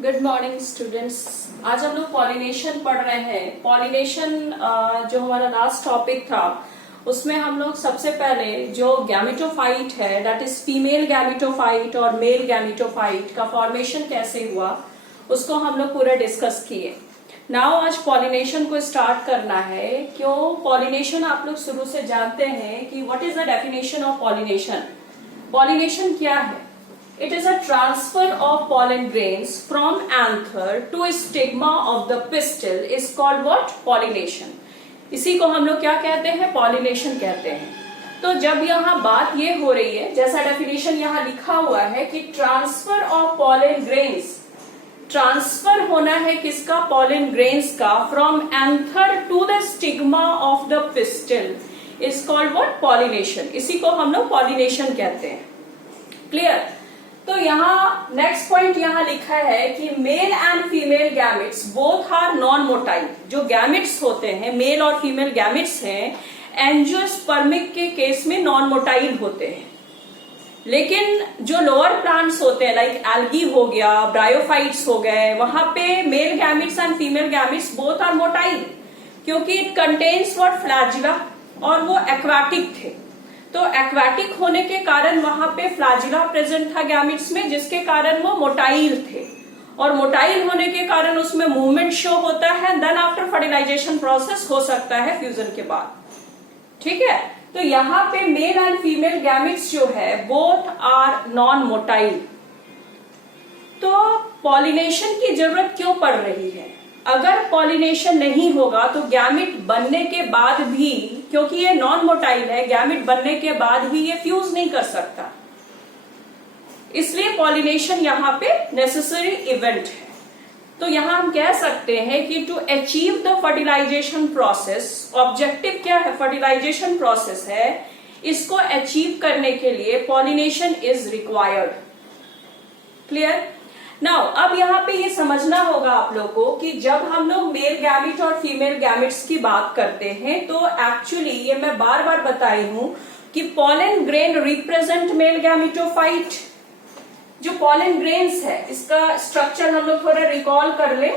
Good morning students. आज हम लोग पॉलिनेशन पढ़ रहे हैं। पॉलिनेशन जो हमारा लास्ट टॉपिक था उसमें हम लोग सबसे पहले जो गैमेटोफाइट है दैट इज फीमेल गैमेटोफाइट और मेल गैमेटोफाइट का फॉर्मेशन कैसे हुआ उसको हम लोग पूरा डिस्कस किए। नाउ आज पॉलिनेशन को स्टार्ट करना है। क्यों पॉलिनेशन आप लोग शुरू से जानते हैं कि what is the definition of pollination. Pollination क्या है? It is a transfer of pollen grains from anther to a stigma of the pistil is called what? Pollination. इसी को हम लोग क्या कहते हैं? Pollination कहते हैं। तो जब यहाँ बात ये हो रही है, जैसा डेफिनेशन यहाँ लिखा हुआ है कि transfer of pollen grains, transfer होना है किसका? पॉलन ग्रेन्स का from anther to the stigma of the pistil is called what? Pollination. इसी को हम लोग पॉलिनेशन कहते हैं। क्लियर? तो यहाँ नेक्स्ट पॉइंट यहाँ लिखा है कि male and female gametes both are non motile. जो गैमेट्स होते हैं, मेल और फीमेल गैमेट्स हैं, एंजियोस्पर्मिक के केस में नॉन मोटाइल होते हैं। लेकिन जो लोअर प्लांट्स होते हैं लाइक एल्गी हो गया, ब्रायोफाइट्स हो गए, वहां पे male gametes and female gametes both are motile क्योंकि इट कंटेन्स व्हाट? फ्लैजिला, और वो एक्वाटिक थे। तो एक्वाटिक होने के कारण वहां पे फ्लैजिला प्रेजेंट था गैमेट्स में, जिसके कारण वो मोटाइल थे, और मोटाइल होने के कारण उसमें मूवमेंट शो होता है। देन आफ्टर फर्टिलाइजेशन प्रोसेस हो सकता है फ्यूजन के बाद। ठीक है? तो यहाँ पे मेल एंड फीमेल गैमेट्स जो है बोथ आर नॉन मोटाइल। तो पॉलिनेशन की जरूरत क्यों पड़ रही है? अगर पॉलिनेशन नहीं होगा तो गैमेट बनने के बाद भी, क्योंकि ये नॉन मोटाइल है, गैमेट बनने के बाद भी ये फ्यूज नहीं कर सकता, इसलिए पॉलिनेशन यहाँ पे नेसेसरी इवेंट है। तो यहाँ हम कह सकते हैं कि to achieve the fertilisation process, objective क्या है? फर्टिलाइजेशन प्रोसेस है। इसको अचीव करने के लिए pollination is required. Clear? Now अब यहाँ पे ये समझना होगा आप लोगों को कि जब हम लोग मेल गैमेट और फीमेल गैमेट्स की बात करते हैं तो एक्चुअली ये मैं बार बार बताई हूं कि pollen grain represent male gametophyte. जो पॉलन ग्रेन्स है इसका स्ट्रक्चर हम लोग थोड़ा रिकॉल कर ले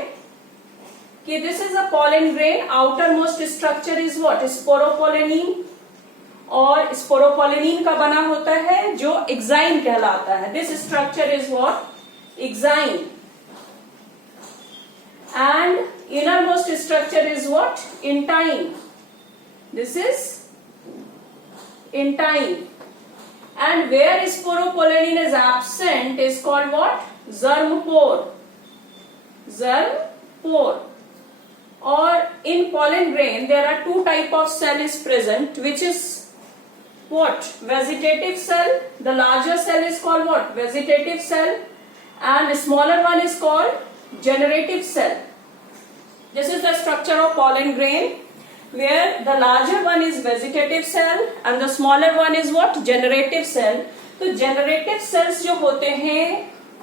कि this is a pollen grain. Outer most structure is what? Sporopollenin, और स्पोरोपोलेनिन का बना होता है जो एक्साइन कहलाता है। This structure is what? Exine, and innermost structure is what? Intine. This is intine, and where sporopollenin is absent is called what? Germ pore. Germ pore. Or in pollen grain there are two type of cell is present, which is what? Vegetative cell. The larger cell is called what? Vegetative cell. And the smaller one is called generative cell. This is the structure of pollen grain, where the larger one is vegetative cell and the smaller one is what? Generative cell. तो generative cells जो होते हैं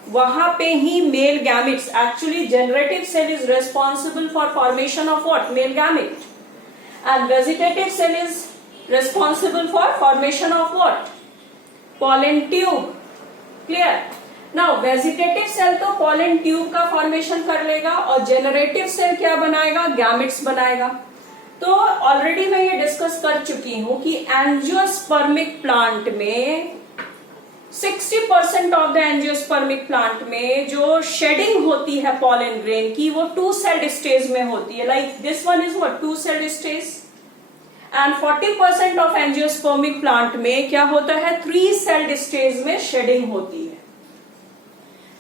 वहां पे ही male gametes, actually generative cell is responsible for formation of what? Male gamete. And vegetative cell is responsible for formation of what? Pollen tube. Clear? Now vegetative cell तो pollen tube का formation कर लेगा, और generative cell क्या बनाएगा? Gametes बनाएगा। तो already मैं ये डिस्कस कर चुकी हूं कि एंजियोस्पर्मिक प्लांट में 60% ऑफ द एंजियोस्पर्मिक प्लांट में जो शेडिंग होती है पॉलन ग्रेन की वो 2 सेल्ड स्टेज में होती है। Like this one is what? 2 sailed stage. And 40% of angiospermic plant में क्या होता है? 3 सेल्ड स्टेज में शेडिंग होती है।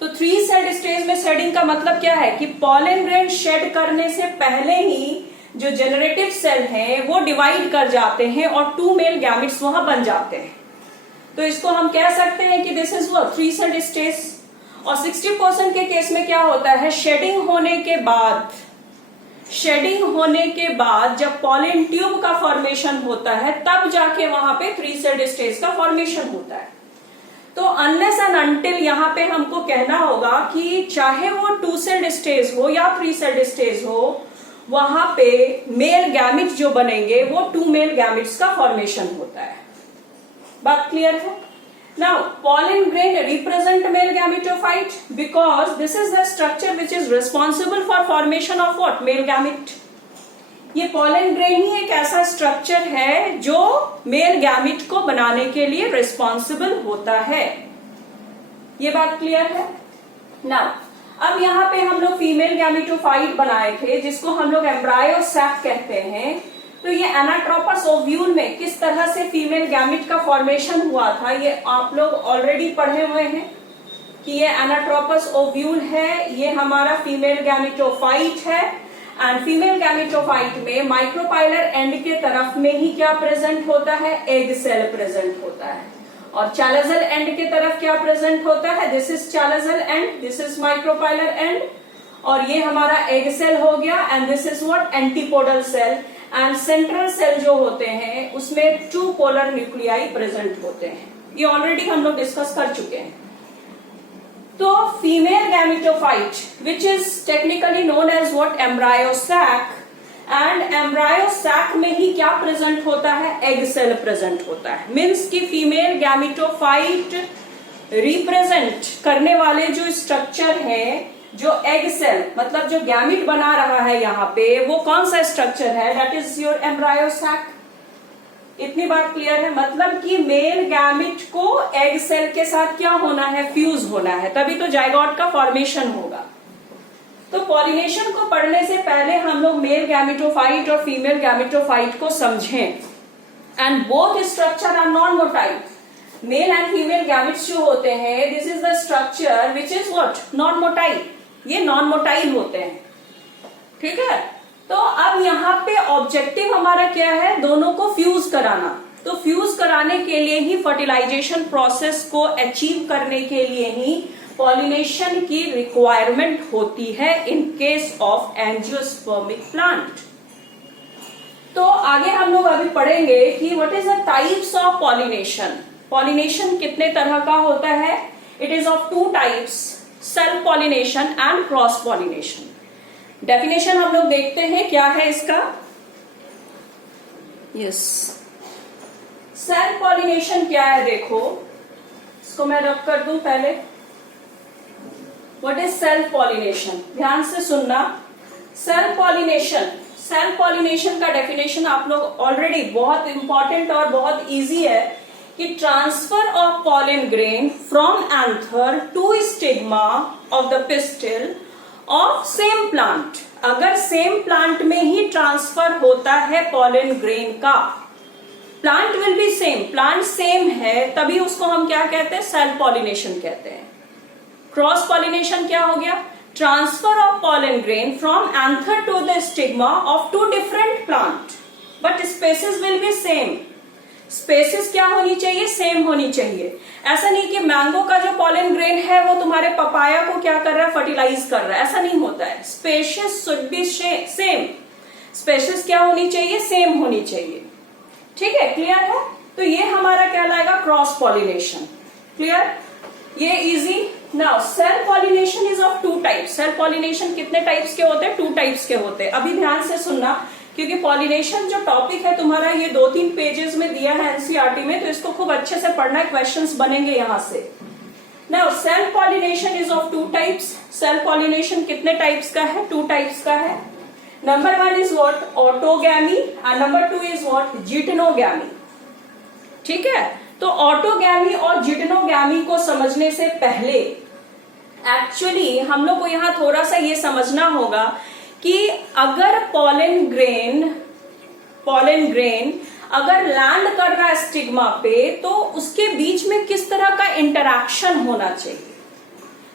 तो 3 सेल्ड स्टेज में शेडिंग का मतलब क्या है कि पॉलन ग्रेन शेड करने से पहले ही जो जनरेटिव सेल है वो डिवाइड कर जाते हैं और 2 मेल गैमेट्स वहां बन जाते हैं। तो इसको हम कह सकते हैं कि this is what? 3 sailed stage. और 60% के केस में क्या होता है? शेडिंग होने के बाद जब पॉलन ट्यूब का फॉर्मेशन होता है तब जाके वहां पे 3 सेल्ड स्टेज का फॉर्मेशन होता है। तो अनलेस एंड अनटिल यहाँ पे हमको कहना होगा कि चाहे वो 2 सेल्ड स्टेज हो या 3 सेल्ड स्टेज हो, वहां पे मेल गैमेट जो बनेंगे वो 2 मेल गैमेट्स का फॉर्मेशन होता है। बात क्लियर है? Now pollen grain represent male gamete. gametophyte? Because this is the structure which is responsible for formation of what? Male gamete. ये pollen grain ही एक ऐसा structure है जो male gamete को बनाने के लिए responsible होता है. ये बात clear है? Now, अब यहाँ पे हम लोग फीमेल गैमेटोफाइट बनाए थे जिसको हम लोग एम्ब्रायो सैक कहते हैं. तो ये एनाट्रोपस ओव्यूल में किस तरह से फीमेल गैमेट का फॉर्मेशन हुआ था ये आप लोग ऑलरेडी पढ़े हुए हैं कि ये एनाट्रोपस ओव्यूल है, ये हमारा फीमेल गैमेटोफाइट है. एंड फीमेल गैमेटोफाइट में माइक्रोपाइलर एंड के तरफ में ही क्या प्रेजेंट होता है? एग सेल प्रेजेंट होता है. और चैलोजल एंड के तरफ क्या प्रेजेंट होता है? This is chalazal end, this is micropylar end, और ये हमारा एग सेल हो गया. And this is what? Antipodal cell. And central cell जो होते हैं उसमें 2 पोलर न्यूक्लियाई प्रेजेंट होते हैं. ये ऑलरेडी हम लोग डिस्कस कर चुके हैं. तो female gametophyte which is technically known as what? Embryo sac. And embryo sac में ही क्या प्रेजेंट होता है? एग सेल प्रेजेंट होता है. मीन्स की फीमेल गैमेटोफाइट रिप्रेजेंट करने वाले जो स्ट्रक्चर है, जो एग सेल मतलब जो गैमिट बना रहा है यहाँ पे, वो कौन सा स्ट्रक्चर है? That is your embryo sac. इतनी बात क्लियर है? मतलब कि मेल गैमिट को एग सेल के साथ क्या होना है? फ्यूज होना है, तभी तो जाइगोट का फॉर्मेशन होगा. तो पॉलिनेशन को पढ़ने से पहले हम लोग मेल गैमेटोफाइट और फीमेल गैमेटोफाइट को समझें. And both structure are non motile. Male and female gametes जो होते हैं, this is the structure which is what? Non motile. ये नॉन मोटाइल होते हैं. ठीक है. तो अब यहाँ पे ऑब्जेक्टिव हमारा क्या है? दोनों को फ्यूज कराना. तो फ्यूज कराने के लिए ही, फर्टिलाइजेशन प्रोसेस को अचीव करने के लिए ही पॉलिनेशन की रिक्वायरमेंट होती है इन केस ऑफ एंजियोस्पर्मिक प्लांट. तो आगे हम लोग अभी पढ़ेंगे कि what is the types of pollination. Pollination कितने तरह का होता है? It is of 2 types, self pollination and cross pollination. Definition हम लोग देखते हैं क्या है इसका. यस, सेल्फ पॉलिनेशन क्या है? देखो, इसको मैं रब कर दूं पहले. What is self pollination? ध्यान से सुनना. सेल्फ पॉलिनेशन का डेफिनेशन आप लोग ऑलरेडी, बहुत इंपॉर्टेंट और बहुत इजी है कि transfer of pollen grain from anther to stigma of the pistil of same plant. अगर सेम प्लांट में ही ट्रांसफर होता है पॉलन ग्रेन का, plant will be same, plant same है, तभी उसको हम क्या कहते हैं? सेल्फ पॉलिनेशन कहते हैं. क्रॉस पॉलिनेशन क्या हो गया? Transfer of pollen grain from anther to the stigma of 2 different plant, but species will be same. Species क्या होनी चाहिए? सेम होनी चाहिए. ऐसा नहीं कि मैंगो का जो पॉलन ग्रेन है वो तुम्हारे पपाया को क्या कर रहा है? फर्टिलाइज कर रहा है. ऐसा नहीं होता है. Species should be same. Species क्या होनी चाहिए? सेम होनी चाहिए. ठीक है, क्लियर है? तो ये हमारा कहलाएगा क्रॉस पॉलिनेशन. क्लियर? ये easy. Now self pollination is of 2 types. Self pollination कितने टाइप्स के होते हैं? 2 टाइप्स के होते हैं. अभी ध्यान से सुनना, क्योंकि पॉलिनेशन जो टॉपिक है तुम्हारा ये 2-3 पेजेस में दिया है एनसीईआरटी में, तो इसको खूब अच्छे से पढ़ना है. क्वेश्चंस बनेंगे यहां से. Now self pollination is of 2 types. Self pollination कितने टाइप्स का है? 2 टाइप्स का है. Number 1 is what? Autogamy and number 2 is what? Geitonogamy. ठीक है. तो ऑटोगैमी और जिटनोगैमी को समझने से पहले एक्चुअली हम लोग को यहां थोड़ा सा ये समझना होगा कि अगर पॉलन ग्रेन अगर लैंड कर रहा है स्टिग्मा पे, तो उसके बीच में किस तरह का इंटरैक्शन होना चाहिए.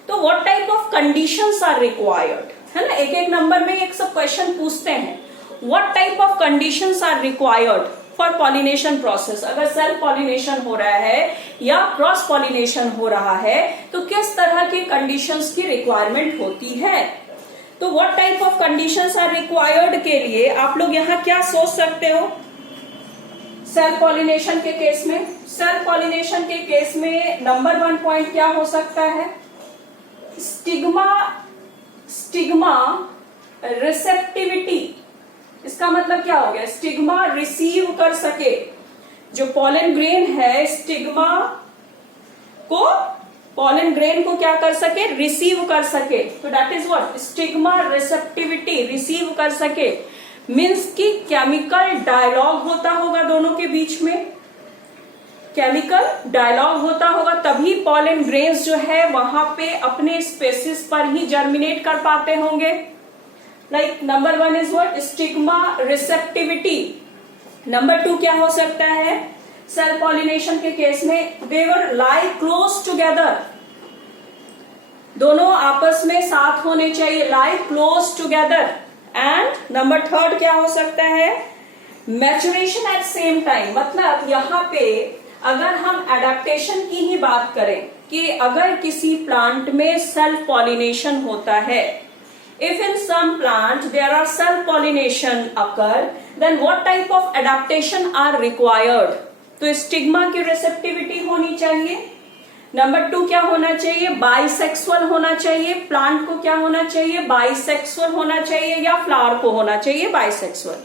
तो what type of conditions are required, है ना. एक नंबर में एक सब क्वेश्चन पूछते हैं. What type of conditions are required for pollination process. अगर सेल्फ पॉलिनेशन हो रहा है या क्रॉस पॉलिनेशन हो रहा है, तो किस तरह की कंडीशंस की रिक्वायरमेंट होती है. तो what type of conditions are required के लिए आप लोग यहाँ क्या सोच सकते हो सेल्फ पॉलिनेशन के केस में. सेल्फ पॉलिनेशन के केस में नंबर 1 पॉइंट क्या हो सकता है? Stigma receptivity. इसका मतलब क्या हो गया? स्टिग्मा रिसीव कर सके. जो पॉलन ग्रेन है स्टिग्मा को पॉलन ग्रेन को क्या कर सके, रिसीव कर सके। तो that is what, stigma receptivity, receive कर सके। मीन्स कि केमिकल डायलॉग होता होगा दोनों के बीच में, केमिकल डायलॉग होता होगा, तभी पॉलन ग्रेन्स जो है वहां पे अपने स्पेसिस पर ही जर्मिनेट कर पाते होंगे। Like number 1 is what, stigma receptivity. Number 2 क्या हो सकता है, सेल्फ पॉलिनेशन के केस में दे वर लाई क्लोज टुगेदर, दोनों आपस में साथ होने चाहिए, लाई क्लोज टुगेदर। एंड नंबर 3 क्या हो सकता है, मैच्योरेशन एट सेम टाइम। मतलब यहाँ पे अगर हम एडेप्टेशन की ही बात करें कि अगर किसी प्लांट में सेल्फ पॉलिनेशन होता है, if in some plant there are self pollination occur, then what type of adaptation are required? तो स्टिग्मा की रिसेप्टिविटी होनी चाहिए। नंबर 2 क्या होना चाहिए, बाइसेक्सुअल होना चाहिए। प्लांट को क्या होना चाहिए, बाइसेक्सुअल होना चाहिए, या फ्लावर को होना चाहिए बाइसेक्सुअल।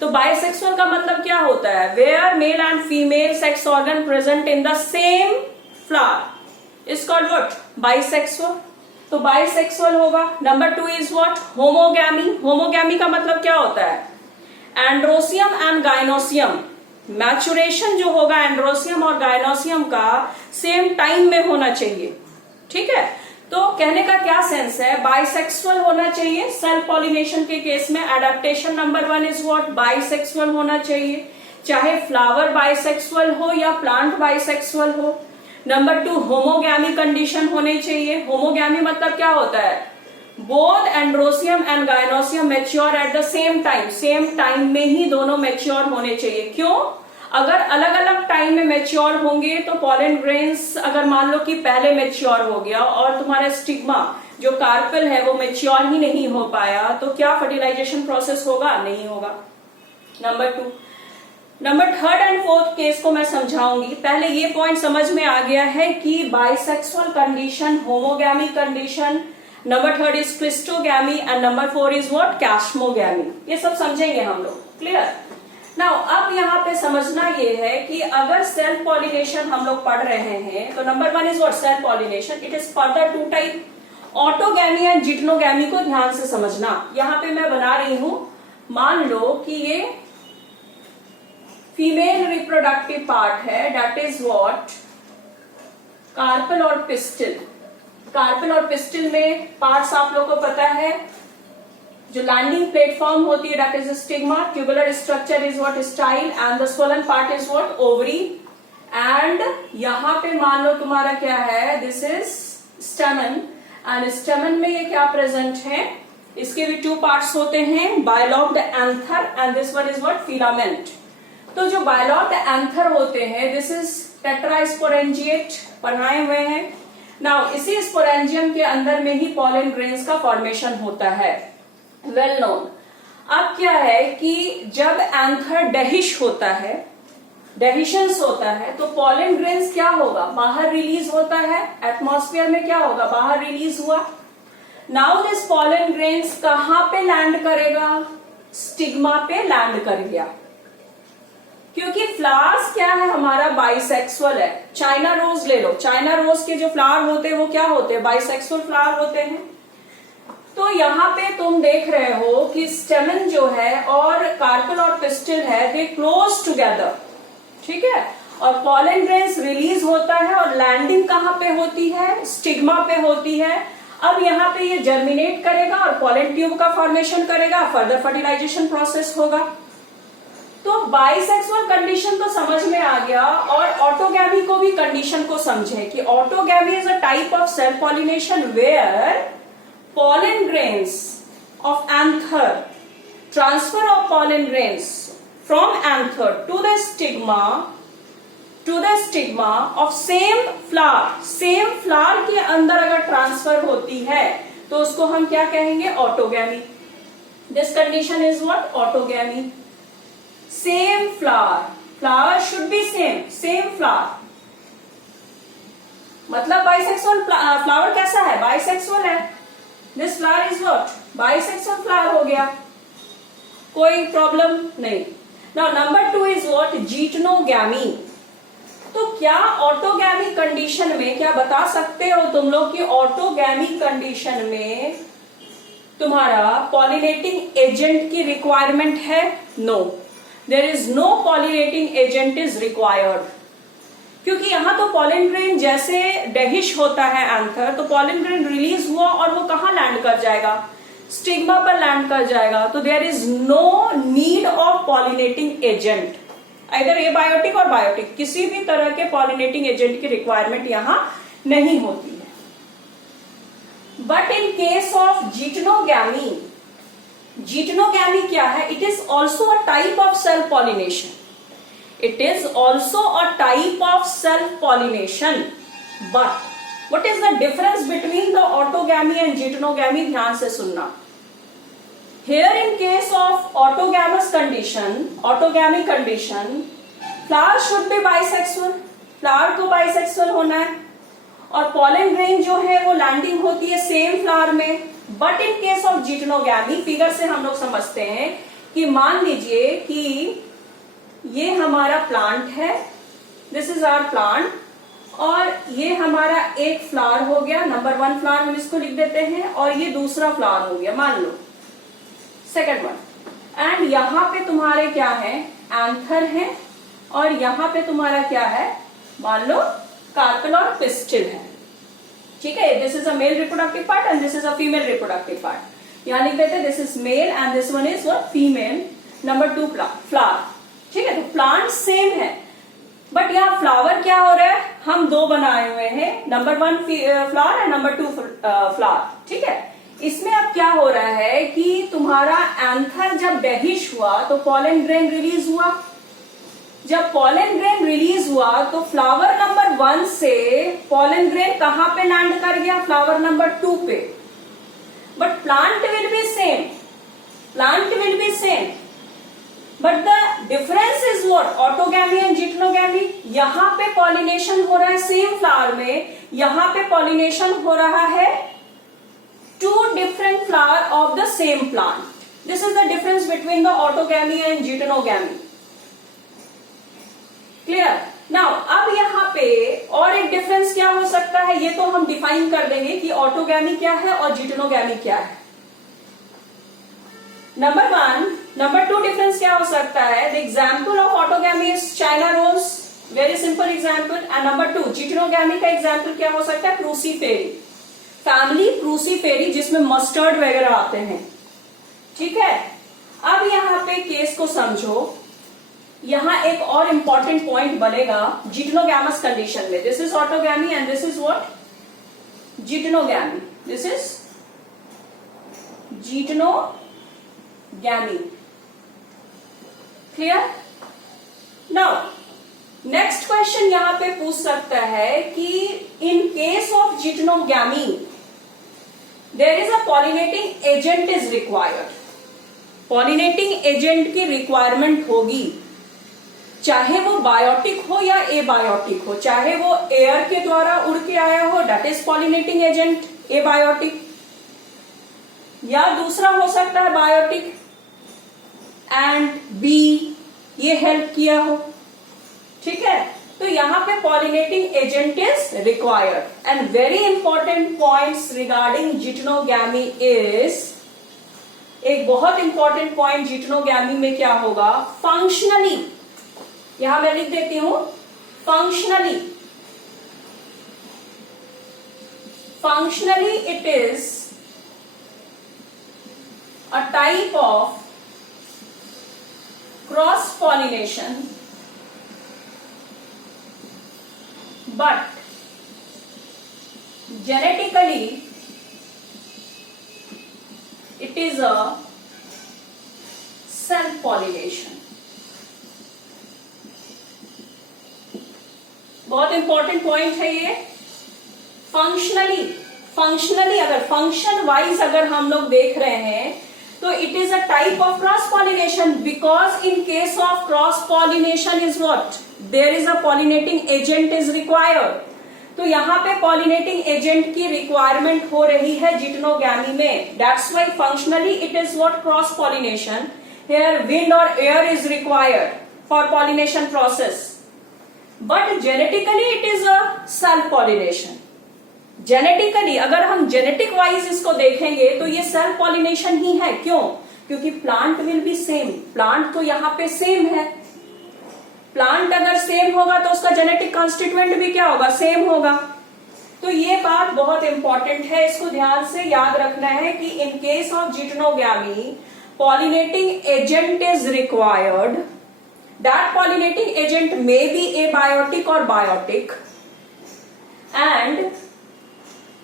तो बाइसेक्सुअल का मतलब क्या होता है, where male and female sex organ present in the same flower is called what, bisexual. तो बाइसेक्सुअल होगा। Number 2 is what, homogamy. Homogamy का मतलब क्या होता है, एंड्रोसियम एंड गाइनोसियम। मैचुरेशन जो होगा एंड्रोसियम और गाइनोसियम का सेम टाइम में होना चाहिए। ठीक है, तो कहने का क्या सेंस है, बाइसेक्सुअल होना चाहिए सेल्फ पॉलिनेशन के केस में। Adaptation number 1 is what, bisexual होना चाहिए, चाहे फ्लावर बाइसेक्सुअल हो या प्लांट बाइसेक्सुअल हो। नंबर 2 होमोगैमी कंडीशन होनी चाहिए। होमोगैमी मतलब क्या होता है, both androecium and gynoecium mature at the same time, same time में ही दोनों मैच्योर होने चाहिए। क्यों, अगर अलग अलग टाइम में मैच्योर होंगे तो पॉलन ग्रेन्स अगर मान लो कि पहले मैच्योर हो गया और तुम्हारा स्टिग्मा जो कार्पेल है वो मैच्योर ही नहीं हो पाया, तो क्या फर्टिलाइजेशन प्रोसेस होगा, नहीं होगा। Number 2, number 3rd and 4th case को मैं समझाऊंगी। पहले ये पॉइंट समझ में आ गया है कि bisexual condition, homogamy condition, number 3rd is cleistogamy and number 4 is what, chasmogamy. ये सब समझेंगे हम लोग, क्लियर। नाउ अब यहाँ पे समझना ये है कि अगर सेल्फ पॉलिनेशन हम लोग पढ़ रहे हैं तो number 1 is what, self pollination. It is further 2 type, autogamy and geitonogamy को ध्यान से समझना। यहाँ पे मैं बना रही हूं, मान लो कि ये फीमेल रिप्रोडक्टिव पार्ट है, दैट इज व्हाट, कार्पेल और पिस्टिल। कार्पेल और पिस्टिल में पार्ट्स आप लोग को पता है, जो लैंडिंग प्लेटफॉर्म होती है that is stigma, tubular structure is what, style, and the swollen part is what, ovary. And यहाँ पे मान लो तुम्हारा क्या है, दिस इज स्टेमन, एंड स्टेमन में ये क्या प्रेजेंट है, इसके भी 2 पार्ट्स होते हैं, bilobed anther and this one is what, filament. तो जो बायलॉग्ड एंथर होते हैं, दिस इज टेट्रास्पोरेंजिएट बनाए हुए हैं। नाउ इसी स्पोरेंजियम के अंदर में ही पॉलन ग्रेन्स का फॉर्मेशन होता है, वेल नोन। अब क्या है कि जब एंथर डेहिश होता है, डेहिशंस होता है, तो पॉलन ग्रेन्स क्या होगा, बाहर रिलीज होता है, एटमॉस्फेयर में क्या होगा, बाहर रिलीज हुआ। नाउ दिस पॉलन ग्रेन्स कहां पे लैंड करेगा, स्टिग्मा पे लैंड कर गया। क्योंकि फ्लावर्स क्या है हमारा, बाइसेक्सुअल है। चाइना रोज ले लो, चाइना रोज के जो फ्लावर होते हैं वो क्या होते हैं, बाइसेक्सुअल फ्लावर होते हैं। तो यहाँ पे तुम देख रहे हो कि स्टेमन जो है और कार्पेल और पिस्टिल है, दे क्लोज टुगेदर, ठीक है। और पॉलन ग्रेन्स रिलीज होता है और लैंडिंग कहाँ पे होती है, स्टिग्मा पे होती है। अब यहाँ पे ये जर्मिनेट करेगा और पॉलन ट्यूब का फॉर्मेशन करेगा, फर्दर फर्टिलाइजेशन प्रोसेस होगा। तो बाइसेक्सुअल कंडीशन तो समझ में आ गया, और ऑटोगैमी को भी कंडीशन को समझे कि autogamy is a type of self pollination where pollen grains of anther, transfer of pollen grains from anther to the stigma of same flower के अंदर अगर ट्रांसफर होती है तो उसको हम क्या कहेंगे, autogamy. This condition is what, autogamy. Same flower should be same flower, मतलब बाइसेक्सुअल फ्लावर कैसा है, बाइसेक्सुअल है। This flower is what, bisexual flower हो गया, कोई प्रॉब्लम नहीं। Now number 2 is what, geitonogamy. तो क्या ऑटोगैमी कंडीशन में, क्या बता सकते हो तुम लोग कि ऑटोगैमी कंडीशन में तुम्हारा पॉलिनेटिंग एजेंट की रिक्वायरमेंट है? No, there is no pollinating agent is required, क्योंकि यहां तो पॉलन ग्रेन जैसे डेहिश होता है एंथर, तो पॉलन ग्रेन रिलीज हुआ और वो कहां लैंड कर जाएगा? स्टिग्मा पर लैंड कर जाएगा। तो there is no need of pollinating agent, इधर एबायोटिक और बायोटिक, किसी भी तरह के पॉलिनेटिंग एजेंट की रिक्वायरमेंट यहां नहीं होती है। बट इन केस ऑफ जिटनोगैमी, जिटनोगैमी क्या है? It is also a type of self pollination, it is also a type of self pollination, but what is the difference between the autogamy and geitonogamy? ध्यान से सुनना। Here in case of autogamous condition, autogamy condition, flower should be bisexual, flower को bisexual होना है, और pollen grain जो है वो लैंडिंग होती है सेम फ्लावर में। But in case of geitonogamy, figure से हम लोग समझते हैं कि मान लीजिए कि ये हमारा प्लांट है, दिस इज आवर प्लांट, और ये हमारा एक फ्लावर हो गया, नंबर 1 फ्लावर हम इसको लिख देते हैं, और ये दूसरा फ्लावर हो गया, मान लो सेकंड वन, एंड यहाँ पे तुम्हारे क्या है? एंथर है, और यहाँ पे तुम्हारा क्या है? मान लो कार्पेल और पिस्टिल है, ठीक है। This is a male reproductive part and this is a female reproductive part. यहाँ लिख देते this is male and this one is female, number 2 flower, ठीक है। तो प्लांट सेम है, बट यहाँ फ्लावर क्या हो रहा है? हम 2 बनाए हुए हैं, number 1 flower and number 2 flower, ठीक है। इसमें अब क्या हो रहा है कि तुम्हारा एंथर जब डेहिश हुआ तो पॉलन ग्रेन रिलीज हुआ, जब पॉलन ग्रेन रिलीज हुआ तो फ्लावर नंबर 1 से पॉलन ग्रेन कहां पे लैंड कर गया? फ्लावर नंबर 2 पे। But plant will be same, plant will be same, but the difference is what? Autogamy and geitonogamy. यहां पे पॉलिनेशन हो रहा है सेम फ्लावर में, यहां पे पॉलिनेशन हो रहा है 2 different flower of the same plant. This is the difference between the autogamy and geitonogamy. Clear? Now अब यहाँ पे और एक डिफरेंस क्या हो सकता है, ये तो हम डिफाइन कर देंगे कि ऑटोगैमी क्या है और जिटनोगैमी क्या है। नंबर 1, नंबर 2 डिफरेंस क्या हो सकता है? The example of autogamy is China rose, very simple example. And number 2 geitonogamy का एग्जाम्पल क्या हो सकता है? क्रूसीफेरी, फैमिली क्रूसीफेरी, जिसमें मस्टर्ड वगैरह आते हैं, ठीक है। अब यहाँ पे केस को समझो, यहां एक और इंपॉर्टेंट पॉइंट बनेगा जिटनोगैमस कंडीशन में। This is autogamy and this is what? Geitonogamy. This is geitonogamy. Clear? Now next question यहां पे पूछ सकता है कि in case of geitonogamy there is a pollinating agent is required. Pollinating agent की requirement होगी, चाहे वो बायोटिक हो या एबायोटिक हो, चाहे वो एयर के द्वारा उड़ के आया हो, that is pollinating agent abiotic, या दूसरा हो सकता है बायोटिक एंड बी ये हेल्प किया हो, ठीक है। तो यहां पे pollinating agent is required. And very important points regarding geitonogamy is, एक बहुत इंपॉर्टेंट पॉइंट जिटनोगैमी में क्या होगा? फंक्शनली, यहां मैं लिख देती हूं functionally, functionally it is a type of cross pollination, but genetically it is a self pollination। बहुत इंपॉर्टेंट पॉइंट है ये। फंक्शनली, फंक्शनली अगर फंक्शन वाइज अगर हम लोग देख रहे हैं तो it is a type of cross pollination, because in case of cross pollination is what? There is a pollinating agent is required. तो यहाँ पे पॉलिनेटिंग एजेंट की रिक्वायरमेंट हो रही है जिटनोगैमी में, that's why functionally it is what? Cross pollination. Here wind और air is required for pollination process. But genetically it is a self pollination. Genetically अगर हम जेनेटिक वाइज इसको देखेंगे तो ये सेल्फ पॉलिनेशन ही है। क्यों? क्योंकि plant will be same, plant तो यहाँ पे सेम है। प्लांट अगर सेम होगा तो उसका जेनेटिक कॉन्स्टिट्यूएंट भी क्या होगा? सेम होगा। तो ये बात बहुत इंपॉर्टेंट है, इसको ध्यान से याद रखना है कि in case of geitonogamy pollinating agent is required. That pollinating agent may be abiotic और biotic, and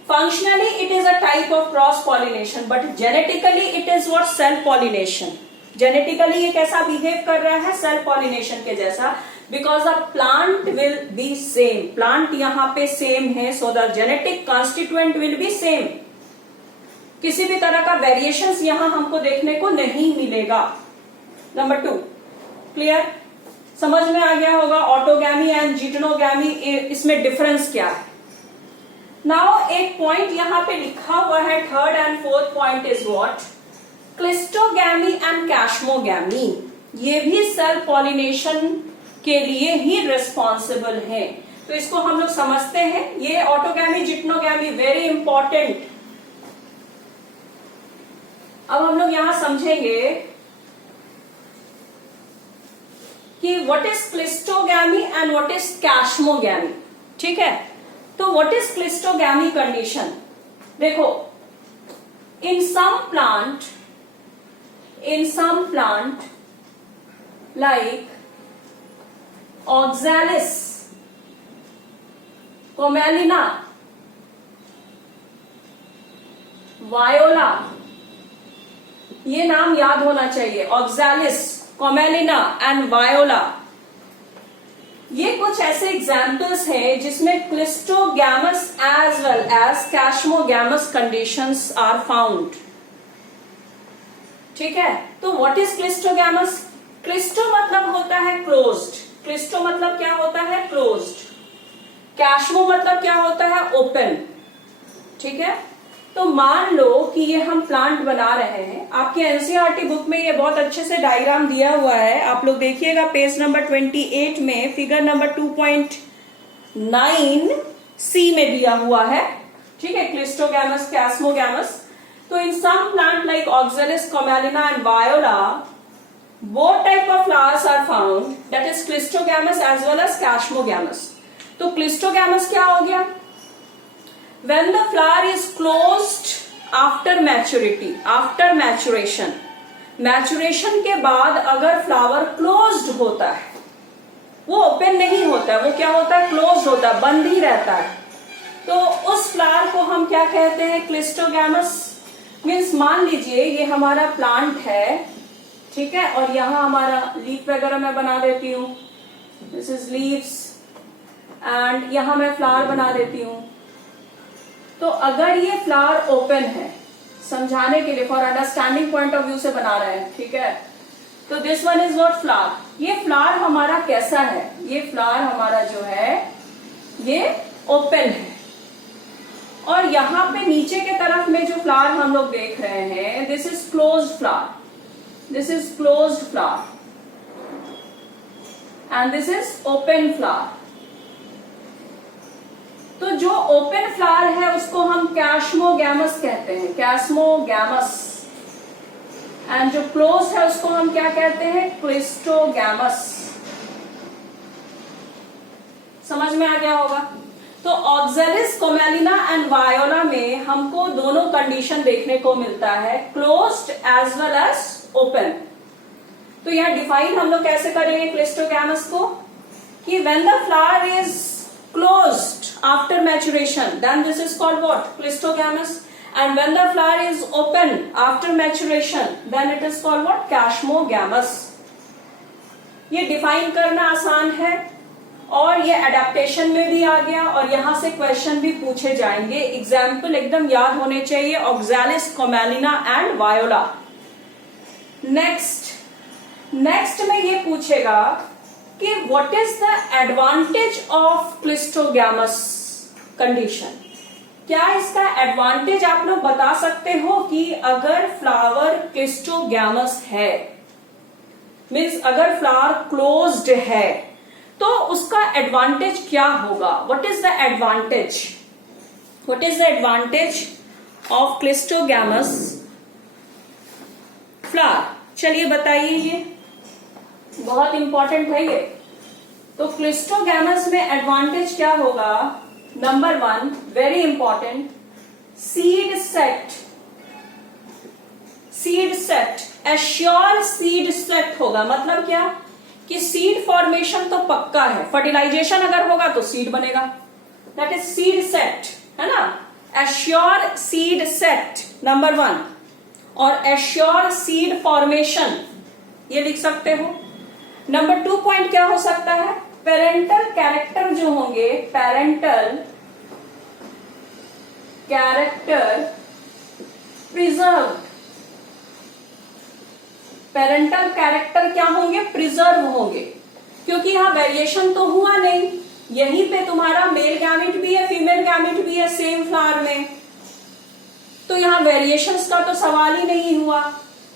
functionally it is a type of cross pollination, but genetically it is what? self pollination. genetically ये कैसा behave कर रहा है? self pollination के जैसा, because the plant will be same, plant यहाँ पे same है, so the genetic constituent will be same. किसी भी तरह का variations यहाँ हमको देखने को नहीं मिलेगा। Number 2 clear? समझ में आ गया होगा ऑटोगैमी एंड जिटनोगैमी, इसमें डिफरेंस क्या है। नाउ एक पॉइंट यहाँ पे लिखा हुआ है, third and fourth point is what? Cleistogamy and chasmogamy. ये भी सेल्फ पॉलिनेशन के लिए ही रिस्पॉन्सिबल है। तो इसको हम लोग समझते हैं। ये ऑटोगैमी जिटनोगैमी वेरी इंपॉर्टेंट। अब हम लोग यहां समझेंगे कि what is cleistogamy and what is chasmogamy. ठीक है, तो व्हाट इज क्लिस्टोगैमी कंडीशन? देखो, in some plant like oxalis, commelina, viola, ये नाम याद होना चाहिए। ऑक्सैलिस, कोमेलिना एंड वायोला, ये कुछ ऐसे एग्जाम्पल्स हैं जिसमें cleistogamous as well as chasmogamous conditions are found. ठीक है, तो व्हाट इज क्लिस्टोगैमस? क्लिस्टो मतलब होता है क्लोज्ड। क्लिस्टो मतलब क्या होता है? क्लोज्ड। कैशमो मतलब क्या होता है? ओपन। ठीक है, तो मान लो कि ये हम प्लांट बना रहे हैं। आपके एनसीईआरटी बुक में ये बहुत अच्छे से डायग्राम दिया हुआ है, आप लोग देखिएगा पेज नंबर 28 में फिगर नंबर 2.9 सी में दिया हुआ है। ठीक है, क्लिस्टोगैमस, कैशमोगैमस। तो in some plant like oxalis, commelina and viola, both type of flowers are found, that is cleistogamous as well as chasmogamous. तो क्लिस्टोगैमस क्या हो गया? When the flower is closed after maturity, after maturation, maturation के बाद अगर flower closed होता है, वो ओपन नहीं होता है, वो क्या होता है? क्लोज्ड होता है, बंद ही रहता है, तो उस फ्लावर को हम क्या कहते हैं? क्लिस्टोगैमस। मीन्स मान लीजिए ये हमारा प्लांट है, ठीक है, और यहाँ हमारा लीफ वगैरह मैं बना देती हूँ, दिस इज लीव्स, एंड यहाँ मैं फ्लावर बना देती हूँ। तो अगर ये फ्लावर ओपन है, समझाने के लिए, for understanding point of view से बना रहे हैं, ठीक है, तो this one is what? Flower. ये फ्लावर हमारा कैसा है? ये फ्लावर हमारा जो है ये ओपन है, और यहाँ पे नीचे के तरफ में जो फ्लावर हम लोग देख रहे हैं, this is closed flower, this is closed flower, and this is open flower. तो जो ओपन फ्लावर है उसको हम कैशमोगैमस कहते हैं, कैशमोगैमस, एंड जो क्लोज है उसको हम क्या कहते हैं? क्लिस्टोगैमस। समझ में आ गया होगा? तो ऑक्सैलिस, कोमेलिना एंड वायोला में हमको दोनों कंडीशन देखने को मिलता है, closed as well as open. तो यहाँ डिफाइन हम लोग कैसे करेंगे क्लिस्टोगैमस को? कि when the flower is closed after maturation, then this is called what? Clistogamous. And when the flower is open after maturation, then it is called what? Cashmogamous. ये define करना आसान है, और ये एडेप्टेशन में भी आ गया, और यहां से क्वेश्चन भी पूछे जाएंगे। एग्जाम्पल एकदम याद होने चाहिए, oxalis, commelina and voila. Next में ये पूछेगा कि what is the advantage of cleistogamous condition. क्या इसका एडवांटेज आप लोग बता सकते हो कि अगर फ्लावर क्लिस्टोगैमस है, मीन्स अगर फ्लावर क्लोज्ड है, तो उसका एडवांटेज क्या होगा? What is the advantage? What is the advantage of cleistogamous flower? चलिए बताइए, ये बहुत इंपॉर्टेंट है ये। तो क्लिस्टोगैमस में एडवांटेज क्या होगा? Number 1 very important, seed set. Seed set, assure seed set होगा। मतलब क्या कि सीड फॉर्मेशन तो पक्का है, फर्टिलाइजेशन अगर होगा तो सीड बनेगा, दैट इज सीड सेट, है ना। एश्योर सीड सेट नंबर 1, और एश्योर सीड फॉर्मेशन ये लिख सकते हो। नंबर 2 पॉइंट क्या हो सकता है? पेरेंटल कैरेक्टर जो होंगे, parental character preserve. Parental character क्या होंगे? प्रिजर्व होंगे, क्योंकि यहां वेरिएशन तो हुआ नहीं। यहीं पे तुम्हारा मेल गैमेट भी है, फीमेल गैमेट भी है सेम फ्लावर में, तो यहां वेरिएशंस का तो सवाल ही नहीं हुआ।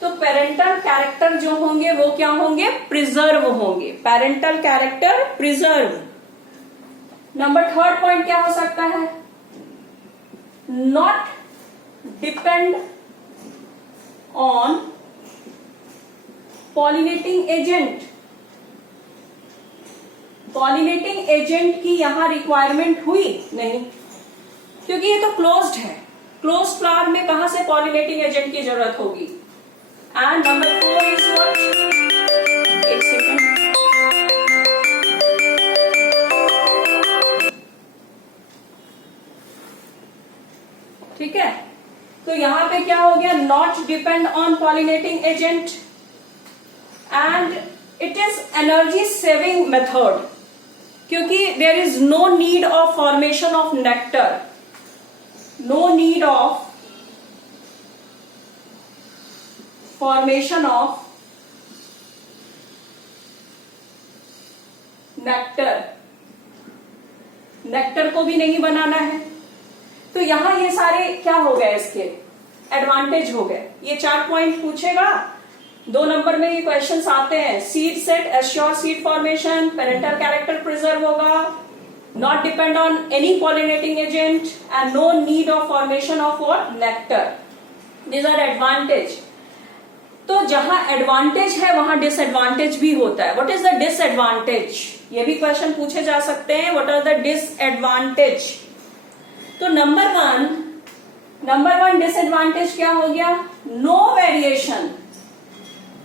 तो पेरेंटल कैरेक्टर जो होंगे वो क्या होंगे? प्रिजर्व होंगे। Parental character preserve. Number 3 point क्या हो सकता है? Not depend on pollinating agent. Pollinating agent की यहां रिक्वायरमेंट हुई नहीं, क्योंकि ये तो क्लोज्ड है। क्लोज फ्लावर में कहां से पॉलिनेटिंग एजेंट की जरूरत होगी? And number 4 is what? एक सेकेंड, ठीक है। तो यहां पे क्या हो गया? Not depend on pollinating agent, and it is energy saving method, क्योंकि there is no need of formation of nectar, no need of formation of nectar. Nectar को भी नहीं बनाना है। तो यहां ये सारे क्या हो गए? इसके एडवांटेज हो गए। ये 4 पॉइंट पूछेगा, 2 नंबर में ये क्वेश्चंस आते हैं। Seed set, assure seed formation, parental character preserve होगा, not depend on any pollinating agent, and no need of formation of what? Nectar. These are advantage. तो जहां एडवांटेज है वहां डिसएडवांटेज भी होता है। What is the disadvantage? ये भी क्वेश्चन पूछे जा सकते हैं। What are the disadvantage? तो नंबर 1 डिसएडवांटेज क्या हो गया? No variation.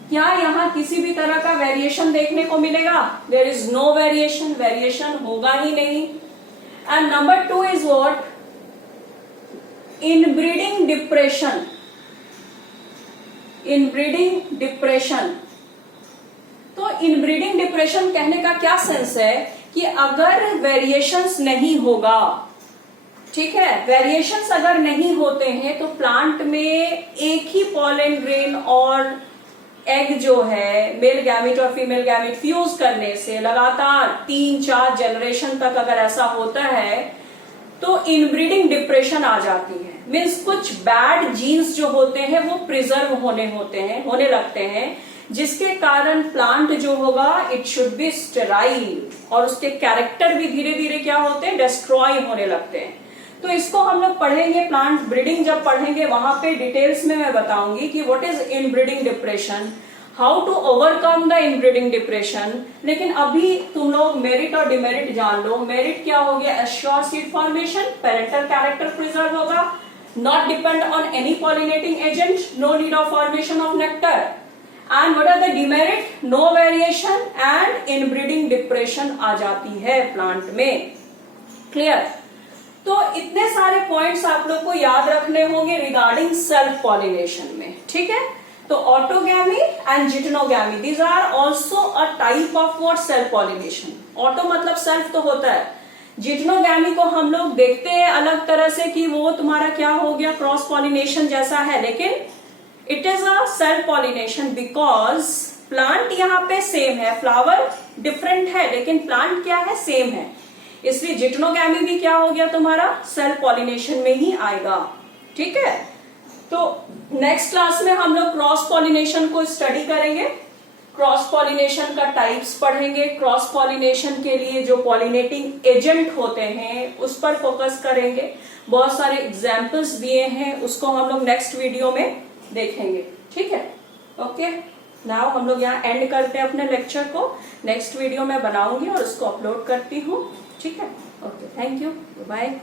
क्या यहां किसी भी तरह का वेरिएशन देखने को मिलेगा? There is no variation, variation होगा ही नहीं। And number 2 is what? Inbreeding depression. Inbreeding depression. तो इनब्रीडिंग डिप्रेशन कहने का क्या सेंस है कि अगर वेरिएशंस नहीं होगा, ठीक है, वेरिएशंस अगर नहीं होते हैं तो प्लांट में एक ही पॉलन ग्रेन और एग जो है, मेल गैमेट और फीमेल गैमेट फ्यूज करने से लगातार 3-4 जनरेशन तक अगर ऐसा होता है तो इनब्रीडिंग डिप्रेशन आ जाती है। मीन्स कुछ बैड जीन्स जो होते हैं वो प्रिजर्व होने लगते हैं, जिसके कारण प्लांट जो होगा इट शुड बी स्टेराइल, और उसके कैरेक्टर भी धीरे धीरे क्या होते हैं? डिस्ट्रॉय होने लगते हैं। तो इसको हम लोग पढ़ेंगे, प्लांट ब्रीडिंग जब पढ़ेंगे वहां पे डिटेल्स में मैं बताऊंगी कि what is inbreeding depression, how to overcome the inbreeding depression. लेकिन अभी तुम लोग मेरिट और डिमेरिट जान लो। मेरिट क्या हो गया? Assure seed formation, parental character preserve होगा, not depend on any pollinating agent, no need of formation of nectar. And what are the demerit? No variation and inbreeding depression आ जाती है plant में। Clear? तो इतने सारे पॉइंट्स आप लोग को याद रखने होंगे रिगार्डिंग सेल्फ पॉलिनेशन में, ठीक है। तो autogamy and geitonogamy, these are also a type of what? Self pollination. Auto मतलब सेल्फ तो होता है, जिटनोगैमी को हम लोग देखते हैं अलग तरह से कि वो तुम्हारा क्या हो गया? क्रॉस पॉलिनेशन जैसा है, लेकिन it is a self pollination because plant यहाँ पे सेम है, फ्लावर डिफरेंट है लेकिन प्लांट क्या है? सेम है। इसलिए जिटनोगैमी भी क्या हो गया तुम्हारा? सेल्फ पॉलिनेशन में ही आएगा, ठीक है। तो नेक्स्ट क्लास में हम लोग क्रॉस पॉलिनेशन को स्टडी करेंगे। क्रॉस पॉलिनेशन का टाइप्स पढ़ेंगे। क्रॉस पॉलिनेशन के लिए जो पॉलिनेटिंग एजेंट होते हैं उस पर फोकस करेंगे। बहुत सारे एग्जाम्पल्स दिए हैं, उसको हम लोग नेक्स्ट वीडियो में देखेंगे। ठीक है, ओके। नाउ हम लोग यहाँ एंड करते हैं अपने लेक्चर को। नेक्स्ट वीडियो में बनाऊंगी और उसको अपलोड करती हूँ। ठीक है, ओके, थैंक यू, बाय।